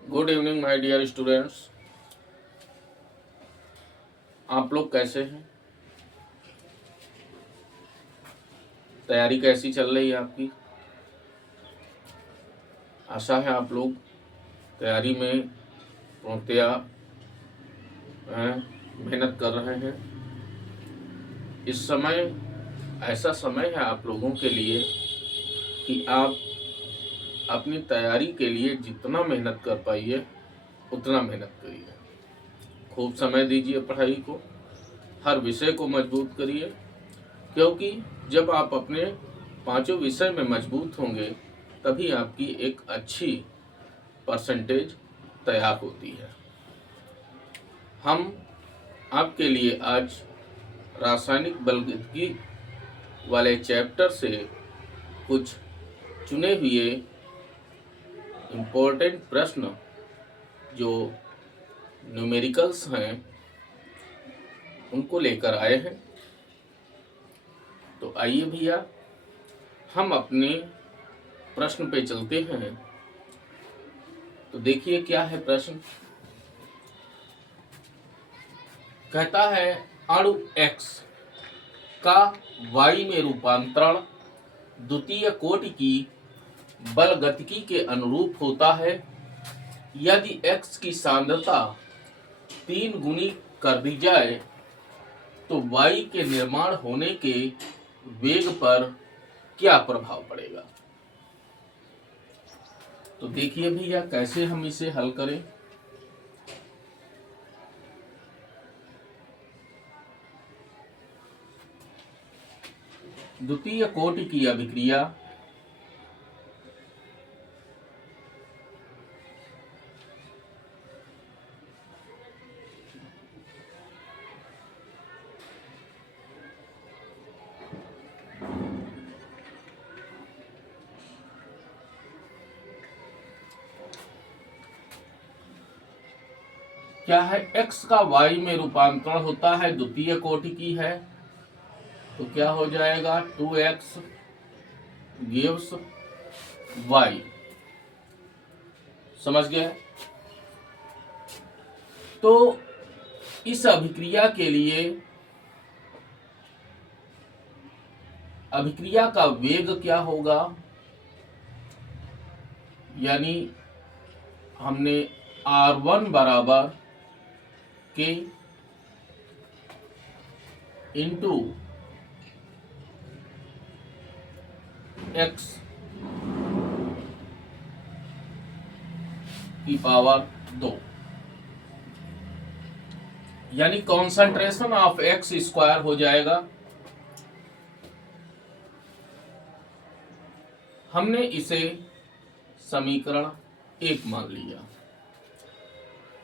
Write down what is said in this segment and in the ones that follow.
Good evening my dear students. आप लोग कैसे हैं? तैयारी कैसी चल रही है आपकी? आशा है आप लोग तैयारी में पूर्णतया मेहनत कर रहे हैं। इस समय ऐसा समय है आप लोगों के लिए कि आप अपनी तैयारी के लिए जितना मेहनत कर पाइए उतना मेहनत करिए। खूब समय दीजिए पढ़ाई को, हर विषय को मजबूत करिए, क्योंकि जब आप अपने पांचों विषय में मजबूत होंगे तभी आपकी एक अच्छी परसेंटेज तैयार होती है। हम आपके लिए आज रासायनिक बलगतिकी वाले चैप्टर से कुछ चुने हुए इम्पोर्टेंट प्रश्न जो न्यूमेरिकल्स हैं उनको लेकर आए हैं। तो आइए भैया हम अपने प्रश्न पे चलते हैं। तो देखिए क्या है प्रश्न। कहता है अणु X का Y में रूपांतरण द्वितीय कोटि की बलगतिकी के अनुरूप होता है यदि X की सांद्रता 3 गुनी कर दी जाए तो Y के निर्माण होने के वेग पर क्या प्रभाव पड़ेगा। तो देखिए भैया कैसे हम इसे हल करें। द्वितीय कोटि की अभिक्रिया क्या है, X का Y में रूपांतरण होता है, द्वितीय कोटि की है, तो क्या हो जाएगा 2x gives y। समझ गए? तो इस अभिक्रिया के लिए अभिक्रिया का वेग क्या होगा, यानी हमने R1 बराबर के इंटू x की पावर 2 यानी कॉन्सेंट्रेशन ऑफ x स्क्वायर हो जाएगा। हमने इसे समीकरण 1 मान लिया।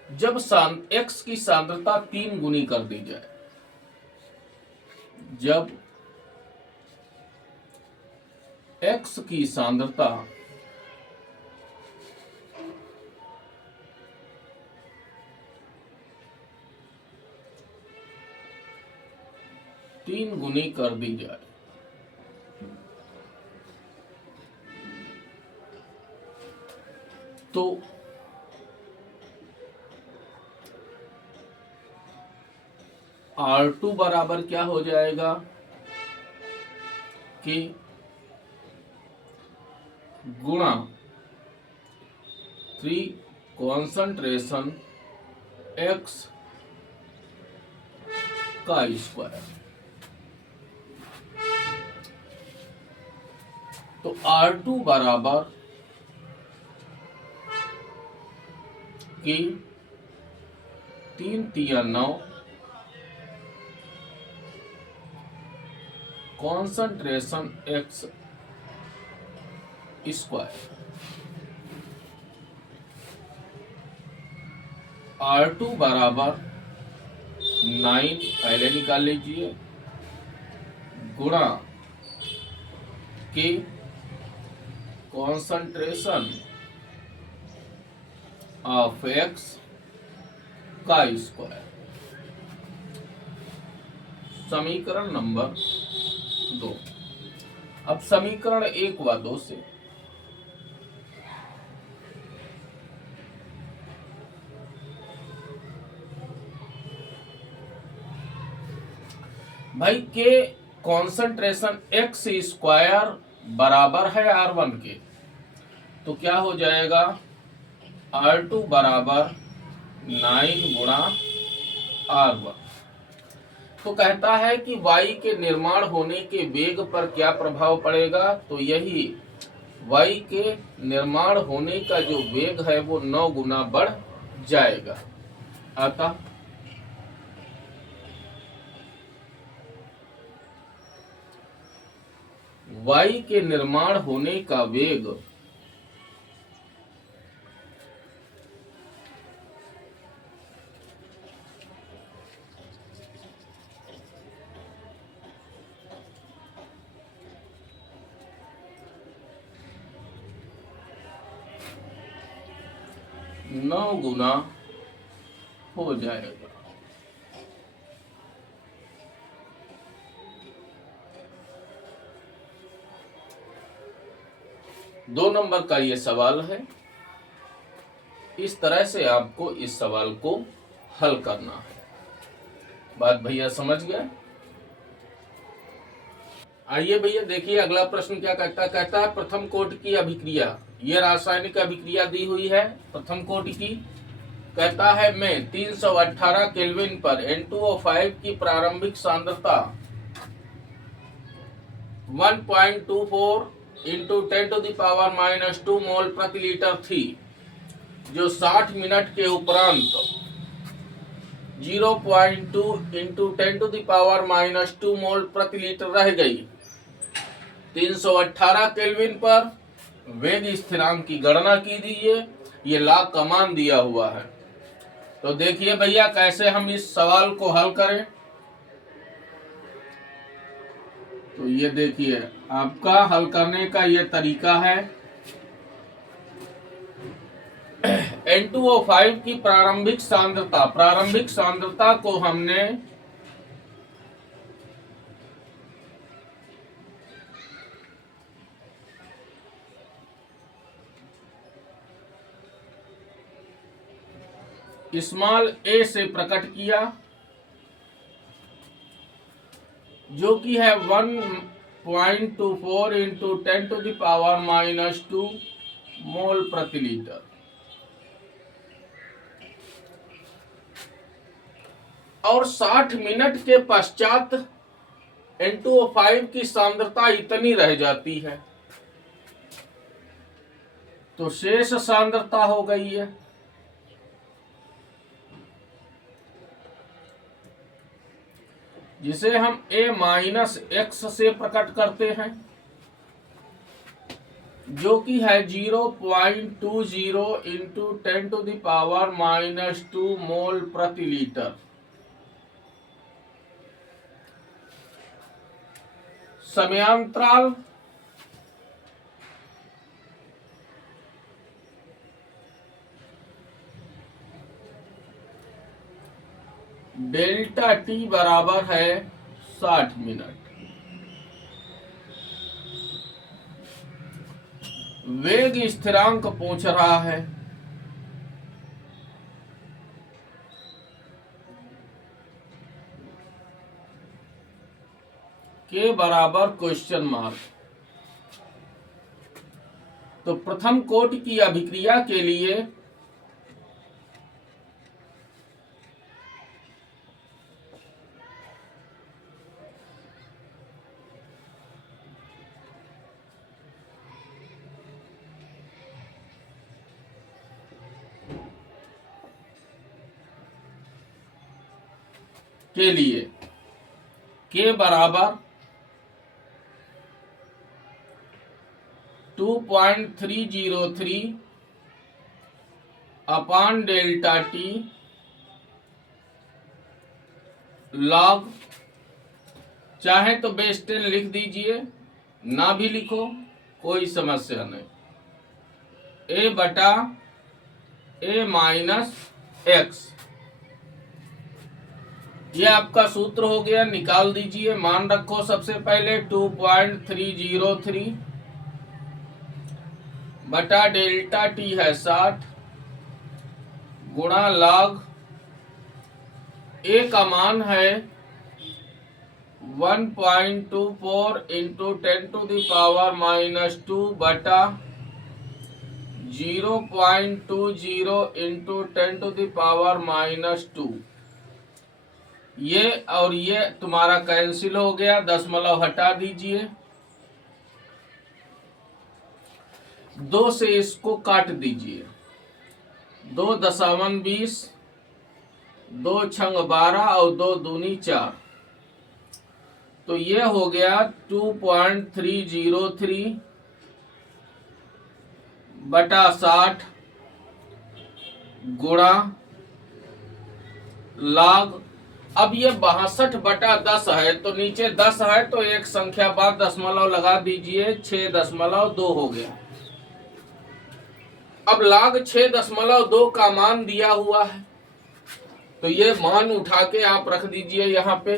जब x की सांद्रता 3 गुनी कर दी जाए, जब x की सांद्रता 3 गुनी कर दी जाए तो R2 बराबर क्या हो जाएगा कि गुणा 3 कॉन्सेंट्रेशन x का स्क्वायर। तो R2 बराबर कि 3 तिया 9 कॉन्सेंट्रेशन x स्क्वायर। R2 बराबर 9 पहले निकाल लीजिए गुणा के कॉन्सेंट्रेशन ऑफ x का स्क्वायर। समीकरण नंबर 2। अब समीकरण 1 व 2 से भाई के कॉन्सेंट्रेशन एक्स स्क्वायर बराबर है R1 के, तो क्या हो जाएगा R2 बराबर 9 × R1। तो कहता है कि वाई के निर्माण होने के वेग पर क्या प्रभाव पड़ेगा, तो यही वाई के निर्माण होने का जो वेग है वो 9 गुना बढ़ जाएगा। अतः वाई के निर्माण होने का वेग नौ गुना हो जाएगा। दो नंबर का ये सवाल है। इस तरह से आपको इस सवाल को हल करना है। बात भैया समझ गए? आइए भैया देखिए अगला प्रश्न क्या कहता है प्रथम कोटि की अभिक्रिया। ये रासायनिक अभिक्रिया दी हुई है प्रथम कोटि की। कहता है में 318 केल्विन पर N2O5 की प्रारंभिक सांद्रता 1.24 इंटू 10⁻⁻2 मोल प्रति लीटर थी, जो 60 मिनट के उपरांत 0.2 इंटू 10⁻⁻2 मोल प्रति लीटर रह गई। 318 केल्विन पर वेग स्थिरांक की गणना कीजिए। ये लाग का मान दिया हुआ है। तो देखिए भैया कैसे हम इस सवाल को हल करें। तो ये देखिए आपका हल करने का ये तरीका है। N2O5 की प्रारंभिक सांद्रता को हमने स्मॉल a से प्रकट किया, जो कि है 1.24 इंटू 10⁻⁻2 मोल प्रति लीटर। और 60 मिनट के पश्चात N2O5 की सांद्रता इतनी रह जाती है, तो शेष सांद्रता हो गई है। जिसे हम A-X से प्रकट करते हैं, जो कि है 0.20 इंटू 10⁻⁻2 मोल प्रति लीटर। समयांतराल डेल्टा टी बराबर है 60 मिनट। वेग स्थिरांक पूछ रहा है। के बराबर क्वेश्चन मार्क। तो प्रथम कोटि की अभिक्रिया के लिए के बराबर 2.303 अपॉन डेल्टा टी लॉग, चाहे तो बेस 10 लिख दीजिए, ना भी लिखो कोई समस्या नहीं, A/A-X। ये आपका सूत्र हो गया, निकाल दीजिए। मान रखो सबसे पहले 2.303 बटा डेल्टा टी है 60 गुणा लॉग। ए का मान है 1.24 इंटू 10⁻⁻² बटा 0.20 इंटू 10⁻⁻²। ये और ये तुम्हारा कैंसिल हो गया, दशमलव हटा दीजिए। 2 से इसको काट दीजिए। 2 दशावन 20, 2 छंग 12 और 2 दूनी 4। तो ये हो गया 2.303 बटा 60 गुणा log। अब ये 62 बटा 10 है, तो नीचे 10 है तो एक संख्या बाद दशमलव लगा दीजिए, 6.2 हो गया। अब log 6.2 का मान दिया हुआ है, तो ये मान उठा के आप रख दीजिए यहाँ पे।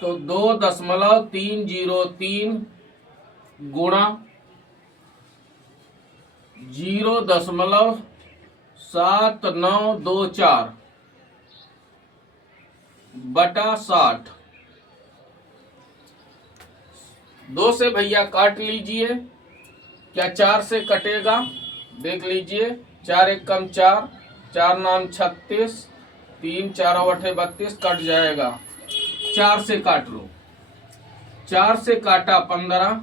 तो 2.303 गुणा 0.7924 बटा 60। 2 से भैया काट लीजिए, क्या 4 से कटेगा? देख लीजिए, 4 एक कम 4, 4 नाम 36, 3 4 8 32, कट जाएगा। 4 से काट लो, 4 से काटा 15,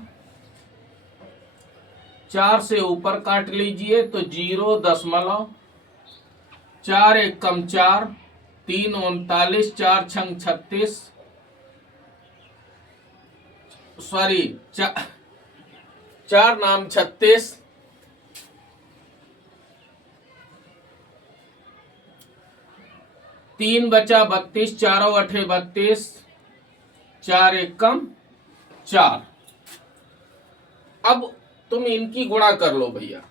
4 से ऊपर काट लीजिए तो 0.4 एक कम 4, 3 39, 4 छंग 36, सॉरी 4 नाम 36, 3 बचा 32, 4 8 32, 4 एक कम 4। अब तुम इनकी गुणा कर लो भैया,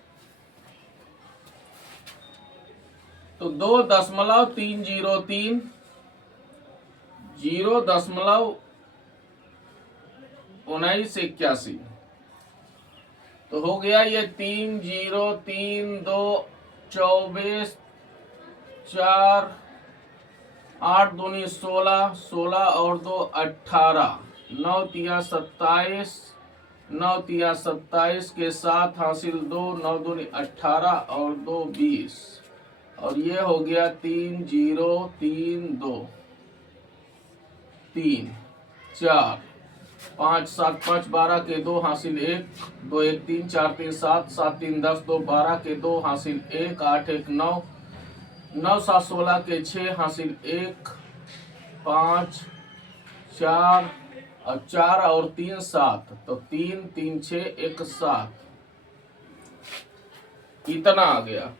तो 2.303 0.1981, तो हो गया ये 303 2 24, 4 8 दूनी 16, 16 और 2 18, 9 तिया 27, 9 तिया 27 के साथ हासिल 2, 9 दूनी 18 और 2 20, और ये हो गया 3032 3 4 5 7 5 12 के 2 हासिल 1, 2 1 3 4 3 7 7 3 10 2 12 के 2 हासिल 1, 8 1 9, 9 7 16 के 6 हासिल 1, 5 4 और 4 और 3 7, तो 3 3 6 1 7, इतना आ गया।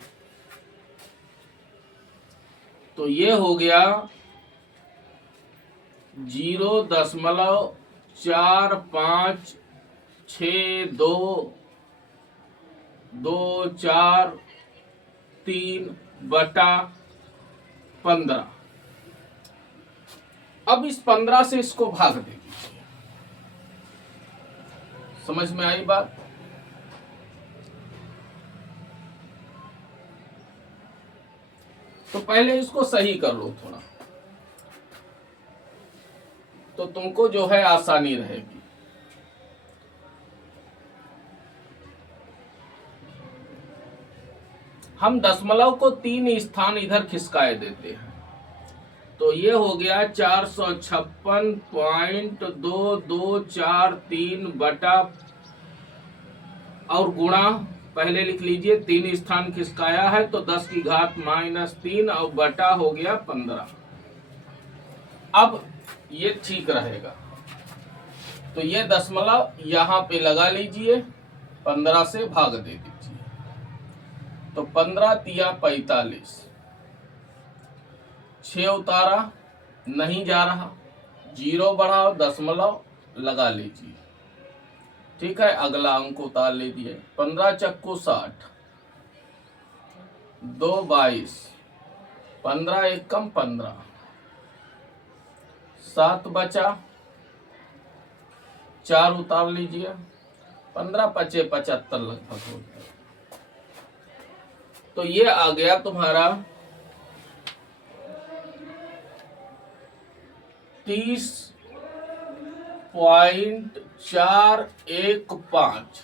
तो ये हो गया 0.456243 बटा 15। अब इस 15 से इसको भाग दे दीजिए। समझ में आई बात? तो पहले इसको सही कर लो थोड़ा, तो तुमको जो है आसानी रहेगी। हम दशमलव को 3 स्थान इधर खिसकाए देते हैं, तो ये हो गया 456.2243 बटा, और गुणा पहले लिख लीजिए, 3 स्थान खिसकाया है तो 10 की घात -3 और बटा हो गया 15। अब ये ठीक रहेगा, तो ये दशमलव यहाँ पे लगा लीजिए, 15 से भाग दे दीजिए, तो 15 तिया 45, 6 उतारा नहीं जा रहा, 0 बढ़ाओ, दशमलव लगा लीजिए। ठीक है, अगला अंक उतार लीजिए, 15 चक्कू 60, 2 22, 15 एक कम 15, 7 बचा, 4 उतार लीजिए, 15 पचे 75 लगभग हो गया। तो ये आ गया तुम्हारा 30.415।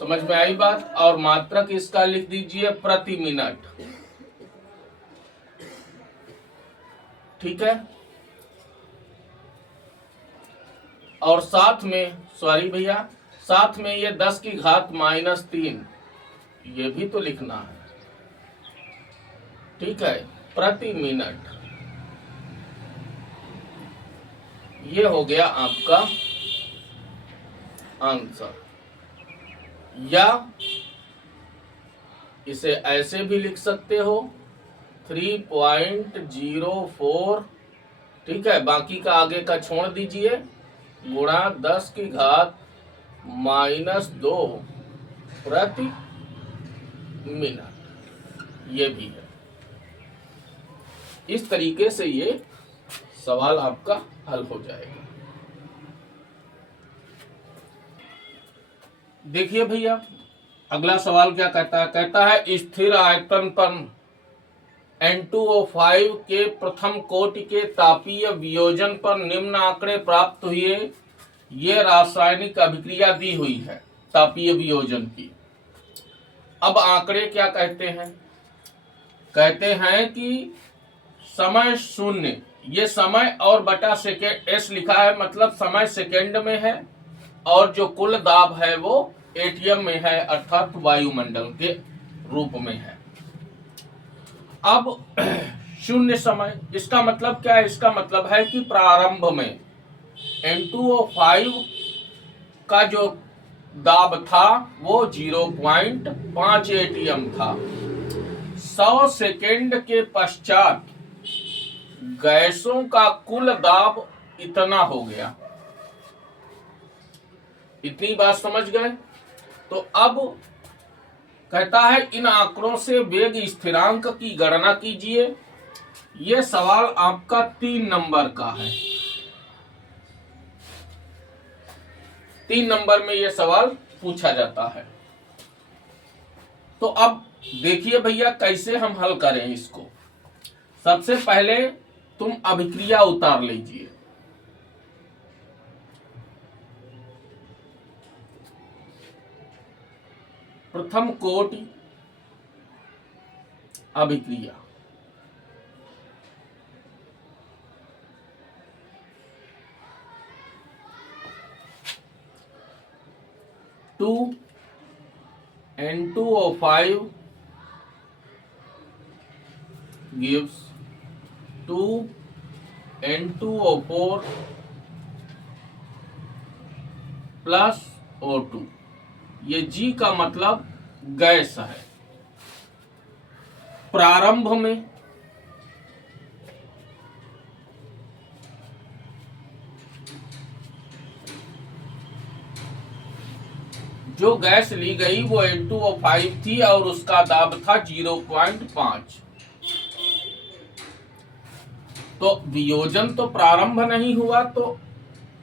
समझ में आई बात। और मात्रक इसका लिख दीजिए प्रति मिनट। ठीक है। और साथ में, सॉरी भैया, साथ में ये 10 की घात -3 ये भी तो लिखना है। ठीक है, प्रति मिनट। ये हो गया आपका आंसर। या इसे ऐसे भी लिख सकते हो 3.04। ठीक है, बाकी का आगे का छोड़ दीजिए, गुणा 10 की घात -2 प्रति मिनट। ये भी है। इस तरीके से ये सवाल आपका हल हो जाएगा। देखिए भैया, अगला सवाल क्या कहता है। कहता है स्थिर आयतन पर N2O5 के प्रथम कोटि के तापीय वियोजन पर निम्न आंकड़े प्राप्त हुए। ये रासायनिक अभिक्रिया दी हुई है तापीय वियोजन की। अब आंकड़े क्या कहते हैं। कहते हैं कि समय 0, ये समय और बटा सेकेंड एस लिखा है, मतलब समय सेकेंड में है, और जो कुल दाब है वो एटीएम में है, अर्थात वायुमंडल के रूप में है। अब 0 समय, इसका मतलब क्या है। इसका मतलब है कि प्रारंभ में N2O5 का जो दाब था वो 0.5 एटीएम था। 100 सेकेंड के पश्चात गैसों का कुल दाब इतना हो गया। इतनी बात समझ गए। तो अब कहता है इन आंकड़ों से वेग स्थिरांक की गणना कीजिए। यह सवाल आपका 3 नंबर का है। 3 नंबर में यह सवाल पूछा जाता है। तो अब देखिए भैया कैसे हम हल करें इसको। सबसे पहले तुम अभिक्रिया उतार लीजिए। प्रथम कोटि अभिक्रिया, to N2O5 gives 2 N2O4 plus O2। ये G का मतलब गैस है। प्रारंभ में जो गैस ली गई वो N2O5 थी और उसका दाब था 0.5। तो वियोजन तो प्रारंभ नहीं हुआ, तो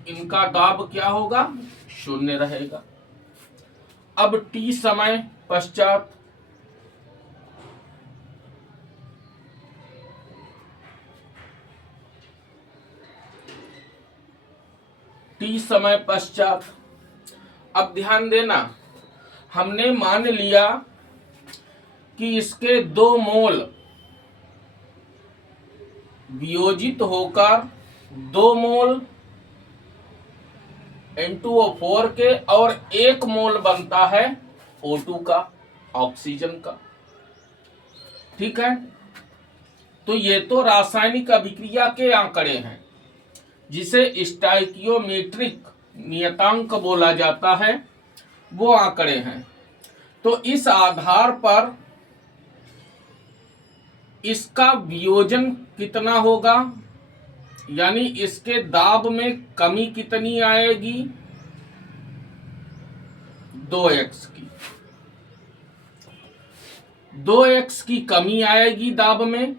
इनका दाब क्या होगा, 0 रहेगा। अब T समय पश्चात अब ध्यान देना, हमने मान लिया कि इसके 2 मोल वियोजित होकर 2 मोल N2O4 के और 1 मोल बनता है O2 का, ऑक्सीजन का। ठीक है। तो ये तो रासायनिक अभिक्रिया के आंकड़े हैं, जिसे स्टोइकियोमेट्रिक नियतांक बोला जाता है, वो आंकड़े हैं। तो इस आधार पर इसका वियोजन कितना होगा, यानी इसके दाब में कमी कितनी आएगी, 2x की। 2x की कमी आएगी दाब में।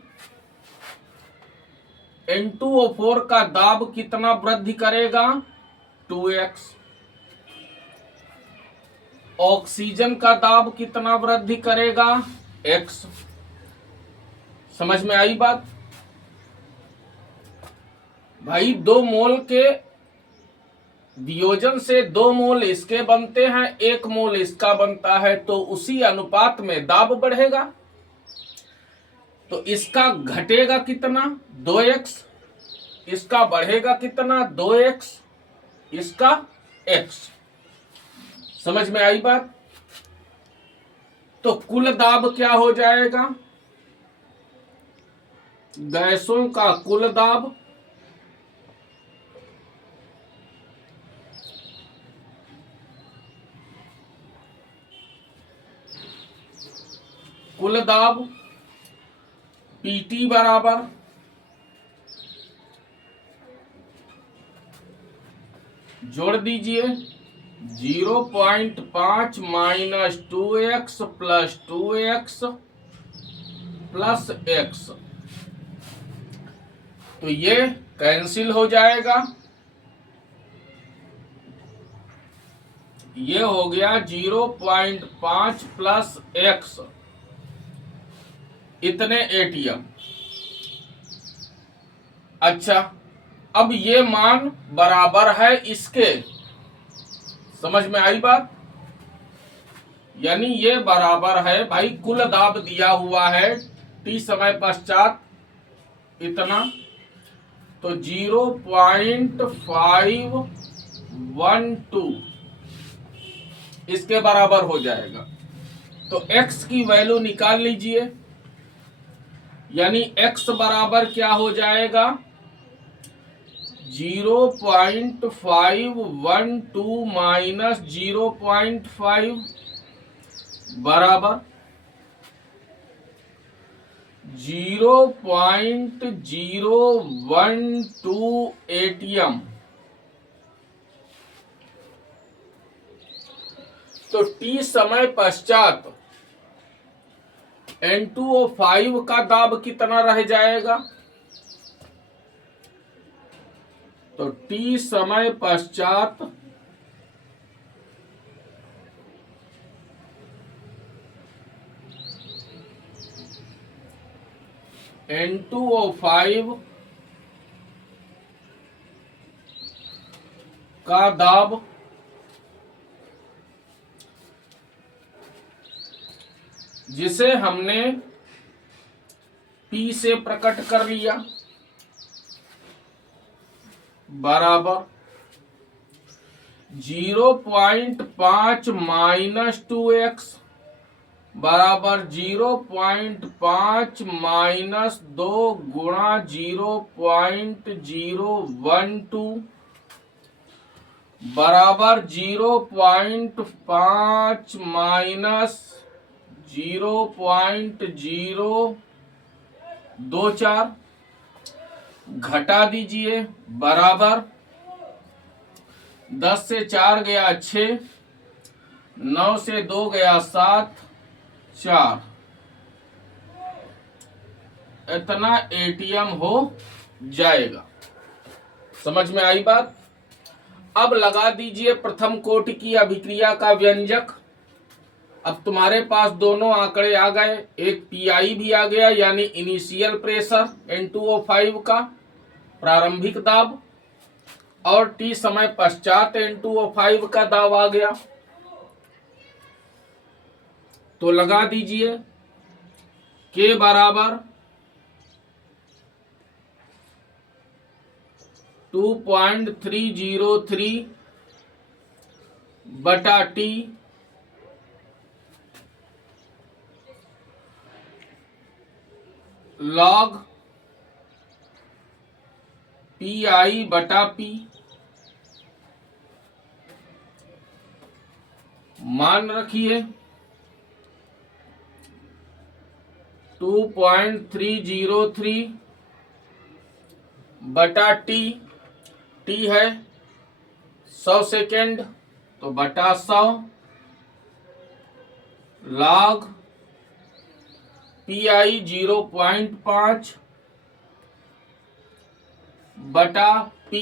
N2O4 का दाब कितना वृद्धि करेगा, 2x। ऑक्सीजन का दाब कितना वृद्धि करेगा, x। समझ में आई बात। भाई 2 मोल के वियोजन से 2 मोल इसके बनते हैं, 1 मोल इसका बनता है, तो उसी अनुपात में दाब बढ़ेगा। तो इसका घटेगा कितना 2x, इसका बढ़ेगा कितना 2x, इसका x। समझ में आई बात? तो कुल दाब क्या हो जाएगा? गैसों का कुल दाब PT बराबर जोड़ दीजिए 0.5 minus 2x plus 2x plus x। तो ये कैंसिल हो जाएगा, ये हो गया 0.5 प्लस x, इतने ATM। अच्छा, अब ये मान बराबर है इसके, समझ में आई बात? यानी ये बराबर है, भाई कुल दाब दिया हुआ है t समय पश्चात इतना, तो 0.512 इसके बराबर हो जाएगा। तो x की वैल्यू निकाल लीजिए, यानी x बराबर क्या हो जाएगा 0.512 माइनस 0.5 बराबर 0.012 ATM। तो t समय पश्चात N2O5 का दाब कितना रह जाएगा? तो t समय पश्चात N2O5 का दाब जिसे हमने P से प्रकट कर लिया बराबर 0.5 माइनस 2x बराबर 0.5 माइनस 2 गुणा 0.012 बराबर 0.5 माइनस 0.024 घटा दीजिए बराबर 10 से 4 गया 6, 9 से 2 गया 7, 4, इतना ATM हो जाएगा। समझ में आई बात? अब लगा दीजिए प्रथम कोटि की अभिक्रिया का व्यंजक। अब तुम्हारे पास दोनों आंकड़े आ गए, एक PI भी आ गया यानी इनिशियल प्रेशर N2O5 का प्रारंभिक दाब, और t समय पश्चात N2O5 का दाब आ गया। तो लगा दीजिए K बराबर 2.303 बटा T log PI बटा P। मान रखिए 2.303 बटा T, T है 100 सेकेंड तो बटा 100 log PI 0.5 बटा P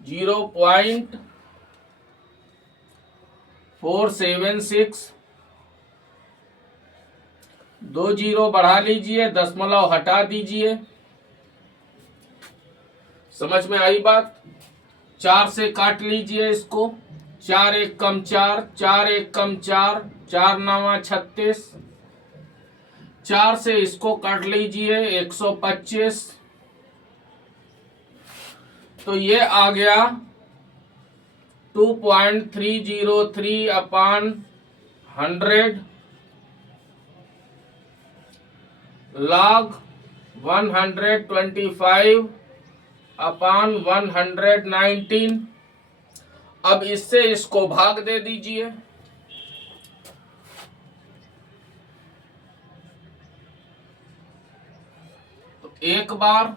0.476, 2 जीरो बढ़ा लीजिए, दशमलव हटा दीजिए, समझ में आई बात? 4 से काट लीजिए इसको। 4 एक कम 4, 4 एक कम 4, 4 9 36। 4 से इसको काट लीजिए 125। तो ये आ गया 2.303 अपॉन 100 log 125 अपॉन 119। अब इससे इसको भाग दे दीजिए। तो एक बार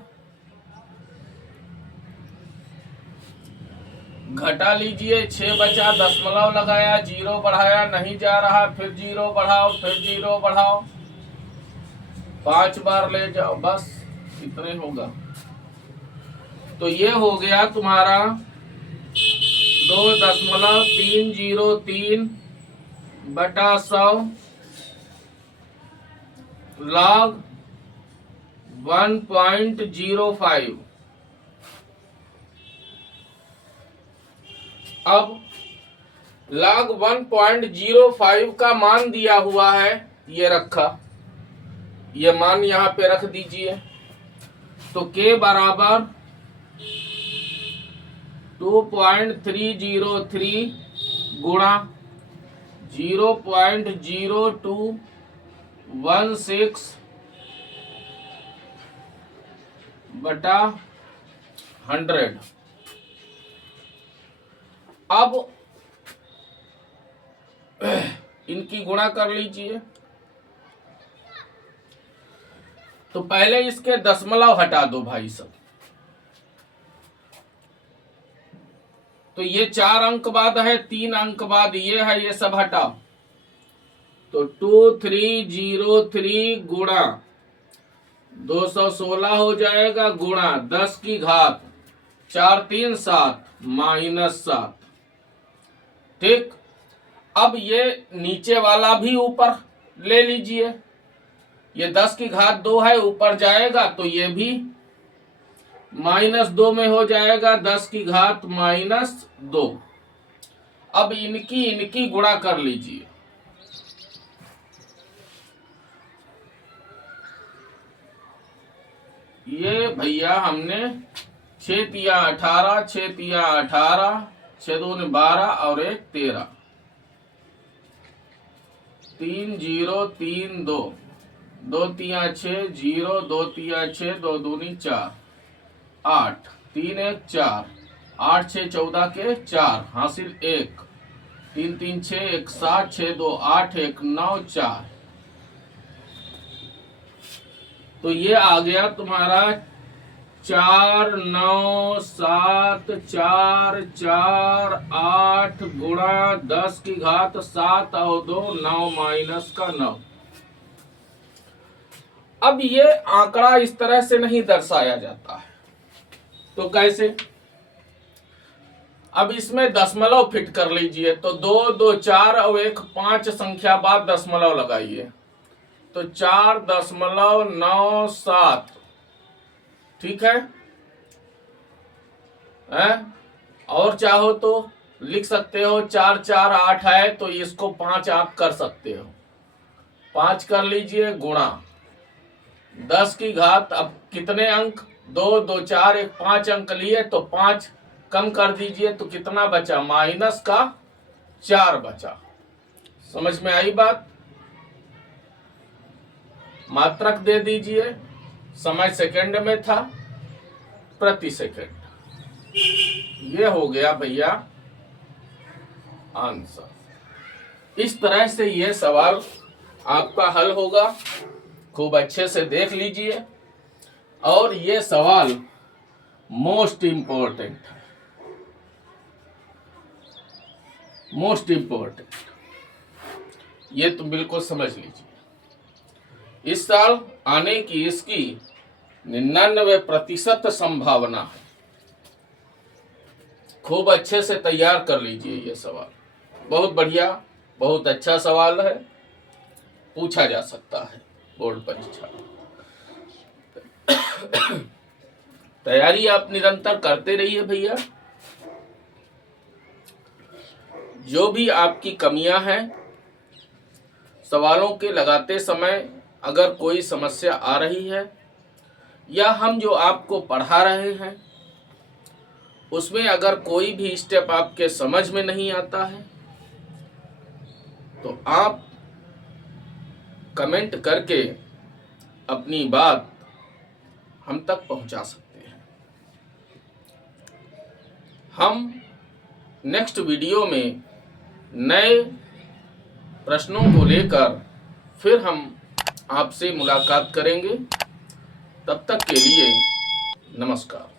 घटा लीजिए, 6 बचा, दशमलव लगाया, 0 बढ़ाया, नहीं जा रहा, फिर 0 बढ़ाओ, फिर 0 बढ़ाओ, 5 बार ले जाओ, बस इतने होगा। तो ये हो गया तुम्हारा 2.303 बटा 100 log 1.05। अब log 1.05 का मान दिया हुआ है, ये रखा, ये मान यहां पे रख दीजिए। तो k बराबर 2.303 गुणा 0.0216 बटा 100। अब इनकी गुणा कर लीजिए। तो पहले इसके दशमलव हटा दो भाई सब। तो ये 4 अंक बाद है, 3 अंक बाद ये है, ये सब हटाओ। तो 2303 गुणा 216 हो जाएगा, गुणा 10 की घात 4 3 7 माइनस 7। ठीक। अब ये नीचे वाला भी ऊपर ले लीजिए। ये 10 की घात 2 है, ऊपर जाएगा तो ये भी -2 में हो जाएगा, 10 की घात -2। अब इनकी गुणा कर लीजिए। ये भैया हमने 6 तिया 18, 6 तिया 18, 6 दूनी 12 और 1 13, 3 0 3 2, 2 तिया 6 0, 2 तिया 6, 2 दूनी 4, 8, 3 1 4, 8 6 14 के 4 हासिल 1, 3 3 6 1 7, 6 2 8, 1 9 4। तो ये आ गया तुम्हारा 4 9 7 4 4 8 गुणा 10 की घात 7 और 2 9 माइनस का 9। अब ये आंकड़ा इस तरह से नहीं दर्शाया जाता है, तो कैसे? अब इसमें दशमलव फिट कर लीजिए। तो 2 2 4 और 1 5 संख्या बाद दशमलव लगाइए। तो 4.97। ठीक है? और चाहो तो लिख सकते हो 4 4 8 है, तो इसको 5 आप कर सकते हो। 5 कर लीजिए गुणा 10 की घात, अब कितने अंक? 2 2 4 1 5 अंक लिए, तो 5 कम कर दीजिए, तो कितना बचा? माइनस का 4 बचा। समझ में आई बात? मात्रक दे दीजिए। समय सेकंड में था, प्रति सेकंड। ये हो गया भैया आंसर। इस तरह से ये सवाल आपका हल होगा। खूब अच्छे से देख लीजिए। और ये सवाल मोस्ट इंपॉर्टेंट है, मोस्ट इंपॉर्टेंट। ये तो बिल्कुल समझ लीजिए। इस साल आने की इसकी 99% संभावना है। खूब अच्छे से तैयार कर लीजिए ये सवाल। बहुत बढ़िया, बहुत अच्छा सवाल है, पूछा जा सकता है बोर्ड परीक्षा। तैयारी आप निरंतर करते रहिए भैया। जो भी आपकी कमियां हैं, सवालों के लगाते समय अगर कोई समस्या आ रही है या हम जो आपको पढ़ा रहे हैं उसमें अगर कोई भी स्टेप आपके समझ में नहीं आता है तो आप कमेंट करके अपनी बात हम तक पहुंचा सकते हैं। हम नेक्स्ट वीडियो में नए प्रश्नों को लेकर फिर हम आपसे मुलाकात करेंगे। तब तक के लिए नमस्कार।